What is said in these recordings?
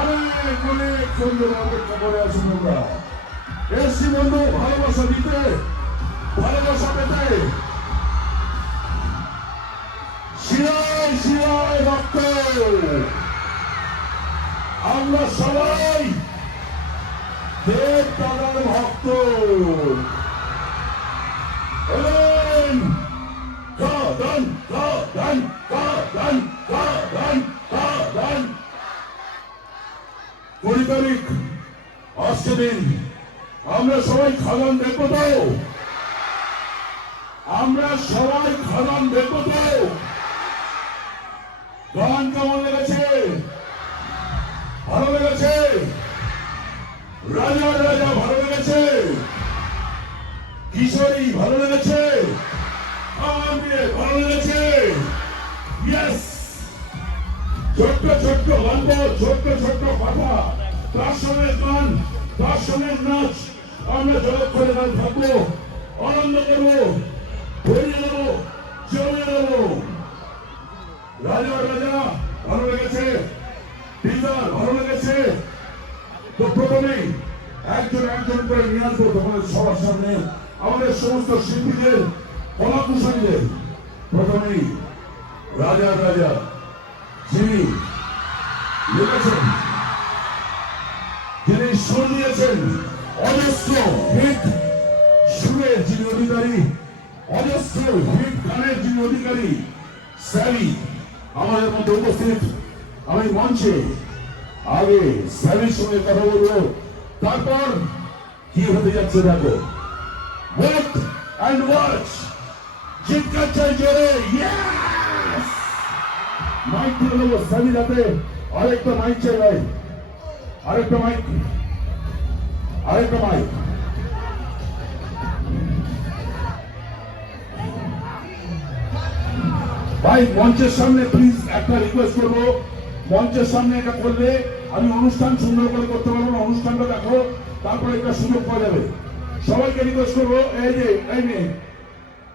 অনেক অনেক সুন্দর অপেক্ষা করে আছেন আমরা এসছি বন্ধু, ভালোবাসা দিতে, ভালোবাসা পেতে। শিরায় শিরায় রক্ত আমরা সবাই দেব দাদার ভক্ত। এলেন। গান গান গান গান গান গান তারিখ আসছে দিন আমরা সবাই খাদান দেখব তো আমরা সবাই খাদান দেখব তো গান কেমন লেগেছে, ভালো লেগেছে। রাজা রাজা ভালো লেগেছে। কিশোরী ভালো লেগেছে। ভালো লেগেছে। ছোট্ট ছোট্ট গল্প, ছোট্ট ছোট্ট কথা। সঙ্গে গান তার নাচ আমরা জগৎ করে গান থাকব আনন্দ করব, ভরিয়ে দেবো জমিয়ে দেবো রাজা রাজা, ভালো লেগেছে। টিজার ভালো লেগেছে। তো প্রথমেই একজন একজন করে নিয়ে আসব তোমাদের সবার সামনে। আমাদের সমস্ত শিল্পীদের, কলাকুশলীদের। প্রথমেই রাজা রাজা, যিনি দিয়েছেন অজস্র হিট সুরের যিনি অধিকারী, অজস্র হিট গানের যিনি অধিকারী স্যারি আমাদের মধ্যে উপস্থিত। আমি মঞ্চে আগে স্যারির সঙ্গে কথা বলব, তারপর কি হতে যাচ্ছে দেখো। ওয়েট অ্যান্ড ওয়াচ চিৎকার চাই জোরে মাইক তুলে দেবো স্যারি যাতে আরেকটা মাইক চাই ভাই আরেকটা মাইক আরেকটা মাইক ভাই মঞ্চের সামনে প্লিজ একটা রিকোয়েস্ট করব। মঞ্চের সামনে এটা করলে আমি অনুষ্ঠান সুন্দর করে করতে পারব না অনুষ্ঠানটা দেখো তারপরে একটা সুযোগ পাওয়া যাবে। সবাইকে রিকোয়েস্ট করব এই যে এই মেয়ে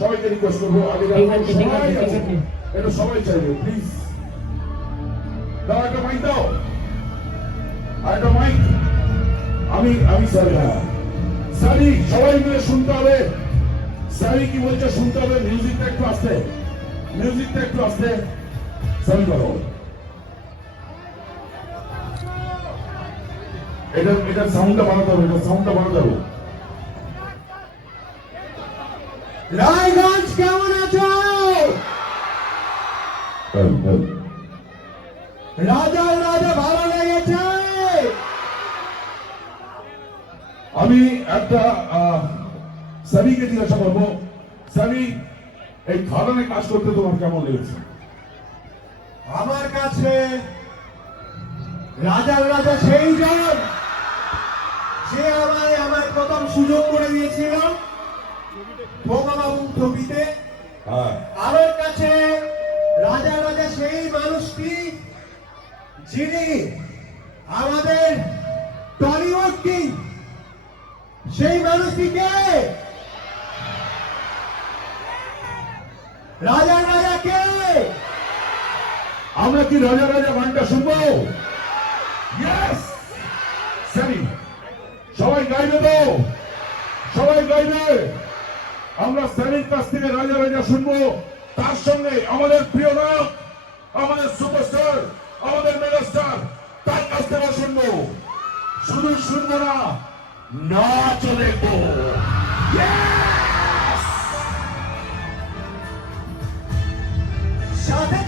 সবাইকে রিকোয়েস্ট করব আগে সবাই। আছে। এটা সবাই চাইবে প্লিজ দাও একটা মাইক দাও। আর একটা মাইক আমি আমি স্যার হ্যাঁ স্যারি সবাই মিলে শুনতে হবে। স্যারি কি বলছে শুনতে হবে। মিউজিকটা একটু আসতে মিউজিকটা একটু আসতে স্যারি করো এটা এটা সাউন্ডটা বানাতে হবে এটা সাউন্ডটা বানাতে হবে রায়গঞ্জ কেমন আছো? হ্যাঁ, হ্যাঁ। রাজা রাজা ভালো লেগেছে আমি একটা সাবিকে জিজ্ঞাসা করব। সাবি এই খাদানে কাজ করতে তোমার কেমন লেগেছে? আমার কাছে রাজার রাজা সেই জন যে আমায় আমার প্রথম সুযোগ করে দিয়েছিল। ভোগাবাবু ছবিতে। হ্যাঁ। আমার কাছে রাজা রাজা সেই মানুষটি যিনি আমাদের টলিউড কিং সেই মানুষটিকে রাজা রাজা কে আমরা কি রাজা রাজা গানটা শুনব? সবাই গাইবে তো? সবাই গাইবে? আমরা স্যারির কাছ থেকে রাজা রাজা শুনব। তার সঙ্গে আমাদের প্রিয় নায়ক, আমাদের সুপারস্টার, আমাদের মেগাস্টার, তার কাছ থেকে শুনব। শুধু শুনব না নাচ দেখব Yes! সাথে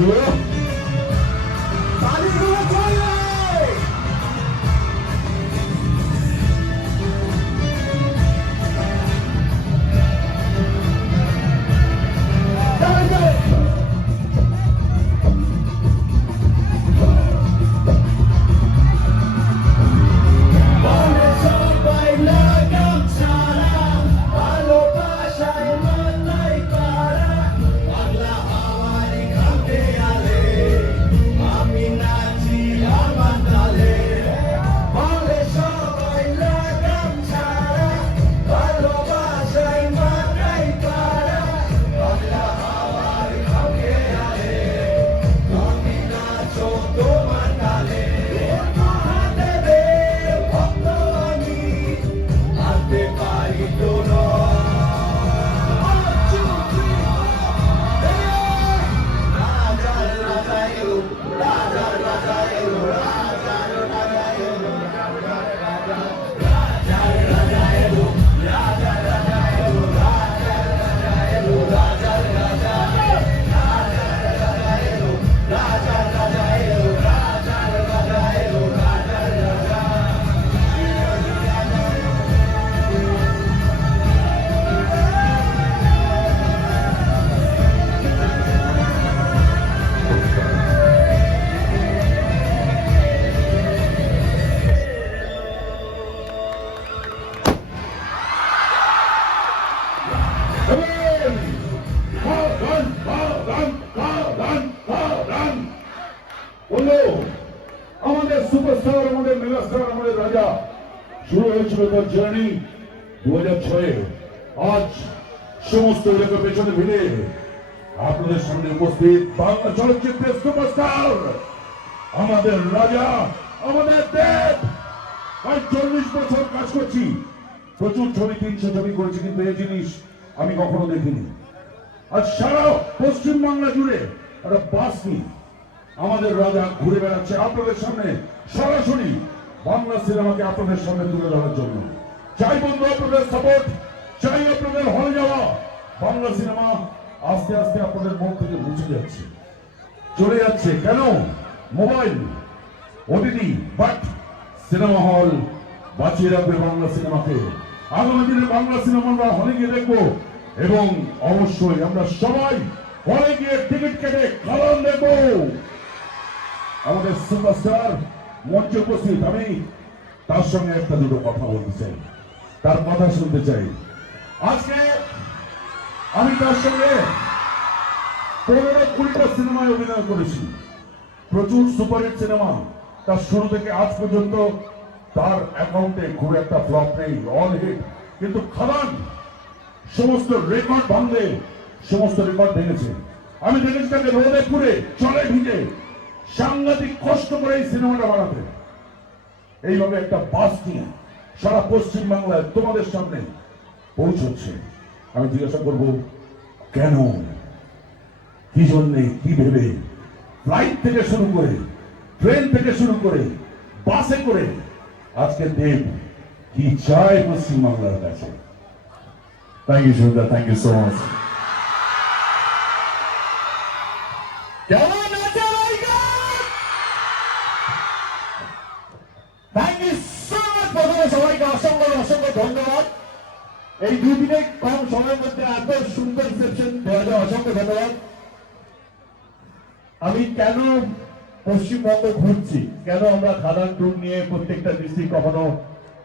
Yeah. শুরু হয়েছিল তার জার্নি দু হাজার ছয়ে আজ সমস্ত এলাকা পেছনে ভিড়ে আপনাদের সামনে উপস্থিত বাংলা চলচ্চিত্রের সুপারস্টার আমাদের রাজা, আমাদের দেব। আজ চল্লিশ বছর কাজ করছি। প্রচুর ছবি তিনশো ছবি করেছি, কিন্তু এই জিনিস আমি কখনো দেখিনি। আজ সারা পশ্চিম বাংলা জুড়ে একটা বাস নিয়ে আমাদের রাজা ঘুরে বেড়াচ্ছে। আপনাদের সামনে সরাসরি বাংলা সিনেমাকে আপনাদের সামনে তুলে ধরার জন্য। চাই বন্ধু, আপনাদের সাপোর্ট চাই আপনাদের হলে যাওয়া, বাংলা সিনেমা আস্তে আস্তে আপনাদের মন থেকে মুছে যাচ্ছে। চলে যাচ্ছে কেন? Mobile OTT but cinema hall বাঁচিয়ে রাখবে বাংলা সিনেমাকে। আগামী দিনে বাংলা সিনেমা আমরা হলে গিয়ে দেখব এবং অবশ্যই আমরা সবাই হলে গিয়ে টিকিট কেটে কারণ দেখব। আমাদের সুপারস্টার মঞ্চে উপস্থিত আমি তার সঙ্গে একটা দুটো কথা বলতে চাই। তার কথা শুনতে চাই। আজকে আমি তার সঙ্গে পনেরো কুড়িটা সিনেমায় অভিনয় করেছি। প্রচুর সুপারহিট সিনেমা। তার শুরু থেকে আজ পর্যন্ত তার অ্যাকাউন্টে খুব একটা ফ্লপ নেই, অল হিট। কিন্তু খাদান, সমস্ত রেকর্ড ভাঙলে সমস্ত রেকর্ড ভেঙেছে। আমি দেখেছি তাকে রোদে পুরে চলে ভিজে সাংঘাতিক কষ্ট করে এই সিনেমাটা বানাতে। এইভাবে একটা বাস নিয়ে সারা পশ্চিম বাংলায় তোমাদের সামনে পৌঁছচ্ছে। আমি জিজ্ঞাসা করব কেন? কি জন্যে? কি ভেবে? ফ্লাইট থেকে শুরু করে ট্রেন থেকে শুরু করে বাসে করে আজকে দেব কি চায় পশ্চিম বাংলার কাছে? Thank you, Shunda. Thank you so much. কেমন এই দুই দিনে কম সময়ের মধ্যে এত সুন্দর রিসেপশন দেওয়ার জন্য অসংখ্য ধন্যবাদ। আমি কেন পশ্চিমবঙ্গ ঘুরছি? কেন আমরা খাদান ট্যুর নিয়ে প্রত্যেকটা ডিস্ট্রিক্ট কখনো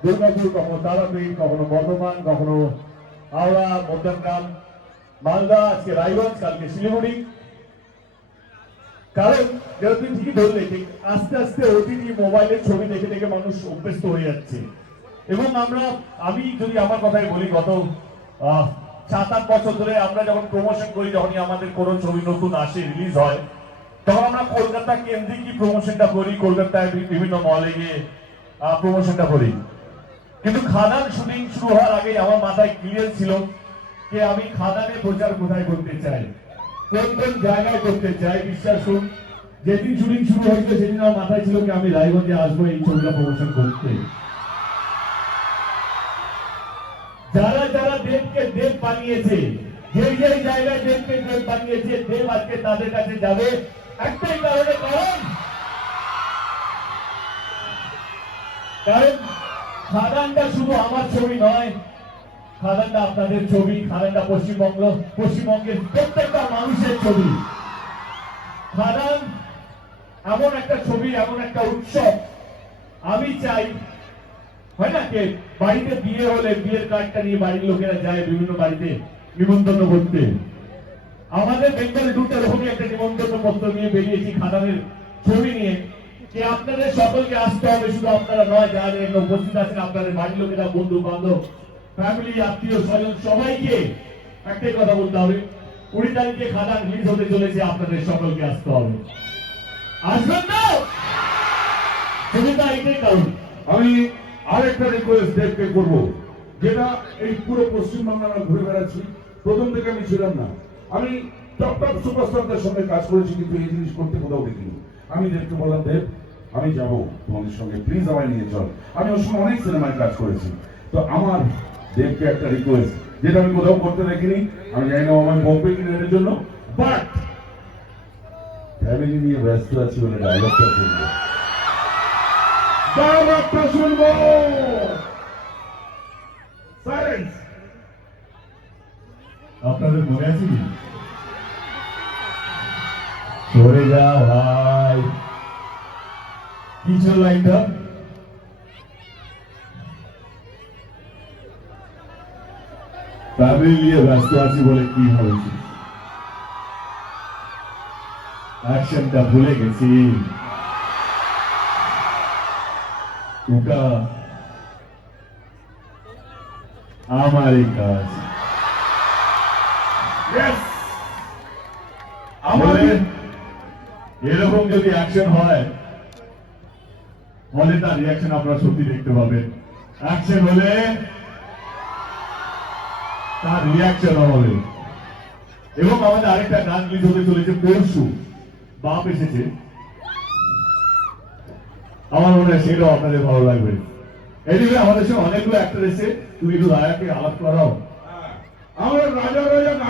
দুর্গাপুর, কখনো তারাপীঠ, কখনো বর্ধমান, কখনো হাওড়া মধ্যমগ্রাম মালদা, আজকে রায়গঞ্জ, কালকে শিলিগুড়ি। কারণ যেটা তুমি ঠিকই ধরলে আস্তে আস্তে ওটিটি মোবাইলের ছবি দেখে দেখে মানুষ অভ্যস্ত হয়ে যাচ্ছে। এবং আমরা, আমি যদি আমার কথাই বলি, গত সাত আট বছর ধরে আমরা যখন প্রমোশন করি, যখনই আমাদের কোনো ছবি নতুন আসে রিলিজ হয়, তখন আমরা কলকাতা কেন্দ্রিকই প্রমোশনটা করি, কলকাতায় বিভিন্ন মলে গিয়ে প্রমোশনটা করি। কিন্তু খাদান শুটিং শুরু হওয়ার আগে আমার মাথায় ক্লিয়ার ছিল যে আমি খাদানে প্রচার কোথায় করতে চাই। কোন কোন জায়গায় করতে চাই, বিশ্বাস করুন, যেদিন শুটিং শুরু হয়েছিল, সেদিন আমার মাথায় ছিল কি আমি রায়গঞ্জে আসব এই ছবিটা প্রমোশন করতে। যারা যারা দেবকে দেব বানিয়েছে যে যে জায়গায় দেবকে দেব বানিয়েছে, দেব আজকে তাদের কাছে যাবে। একটাই কারণে কারণ কারণ খাদানটা শুধু আমার ছবি নয়, খাদানটা আপনাদের ছবি, খাদানটা পশ্চিমবঙ্গ, পশ্চিমবঙ্গের প্রত্যেকটা মানুষের ছবি। খাদান এমন একটা ছবি, এমন একটা উৎসব। আমি চাই হয় না যে বাড়িতে বিয়ে হলে বিয়ের কার্ডটা নিয়ে বাড়ির লোকেরা যায় বিভিন্ন বাড়িতে নিমন্ত্রণ করতে? আমাদের বেঙ্গল রুট এরকমই একটা নিমন্ত্রণ পত্র নিয়ে বেরিয়েছি, খাদানের ছবি নিয়ে। যে আপনাদের সকলকে আসতে হবে, শুধু আপনারা নয়, যারা এখানে উপস্থিত আছেন, আপনাদের বাড়ির লোকেরা বন্ধু বান্ধব ফ্যামিলি আত্মীয় স্বজন, সবাইকে একটাই কথা বলতে হবে। কুড়ি তারিখে খাদান রিলিজ হতে চলেছে, আপনাদের সকলকে আসতে হবে। আসবেন শুধু তা এটাই কারণ। আমি আরেকটা রিকোয়েস্ট দেবকে করব। যেটা এই পুরো পশ্চিমবাংলা আমরা ঘুরে বেড়াচ্ছি, প্রথম থেকে আমি ছিলাম না। আমি টপ টপ সুপারস্টারদের সঙ্গে কাজ করেছি, কিন্তু এই জিনিস করতে কোথাও দেখিনি। আমি দেবকে বললাম, দেব, আমি যাব। তোমাদের সঙ্গে প্লিজ আমায় নিয়ে চল। আমি ওর সঙ্গে অনেক সিনেমায় কাজ করেছি। তো আমার দেবকে একটা রিকোয়েস্ট যেটা আমি কোথাও করতে দেখিনি, আমি জানি না ও আমায় বকবে কিনা এর জন্য বাট ফ্যামিলি নিয়ে ব্যস্ত আছি বলে ডায়লগটা শুনব ডায়লগটা শুনব। আপনাদের মনে আছে কি? সরে যা ভাই কি ছিল লাইনটা? ফ্যামিলি নিয়ে ব্যস্ত আছি বলে কি হয়েছে অ্যাকশনটা ভুলে গেছি। ওটা আমারই কাজ। আমাদের এরকম যদি অ্যাকশন হয় হলে তার রিয়াকশন আপনারা সত্যি দেখতে পাবেন। অ্যাকশন হলে তার রিয়াকশন হবে। এবং আমাদের আরেকটা গান রিলিজ হতে চলেছে পরশু। বাপ এসেছে। আমার মনে হয় সেটাও আপনাদের ভালো লাগবে। এদিকে আমাদের সঙ্গে অনেকগুলো অ্যাক্টর এসে তুমি একটু দাঁড়াকে আলাপ করাও। আমার রাজা রাজা